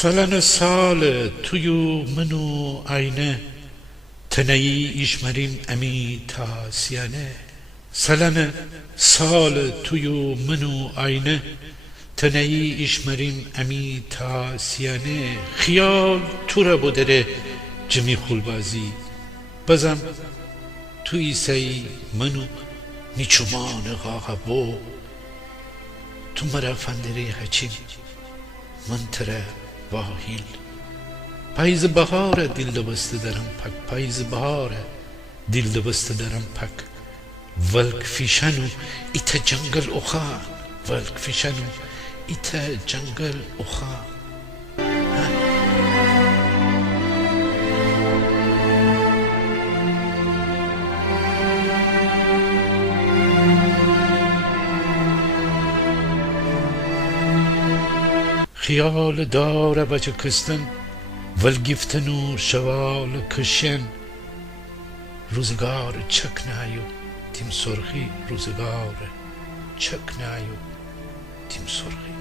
سالن سال تویو منو aynı teneyi işmerim emi tasiyane سالن سال تویو منو aynı teneyi işmerim emi tasiyane خیال تو را بدره جمی خلبازی بزم توی سی منو نیچومان غاقا بو تو مرا فندره هچین من تره واهیل پاییز بهاره دل بسته درم پک پاییز بهاره دل بسته درم پک ولک فیشنو ایتا جنگل اخا ولک فیشنو ایتا جنگل اخا خیال داره بچه کستن ول و شوال کشن روزگار چک نایو تیم سرخی روزگار چک نایو تیم سرخی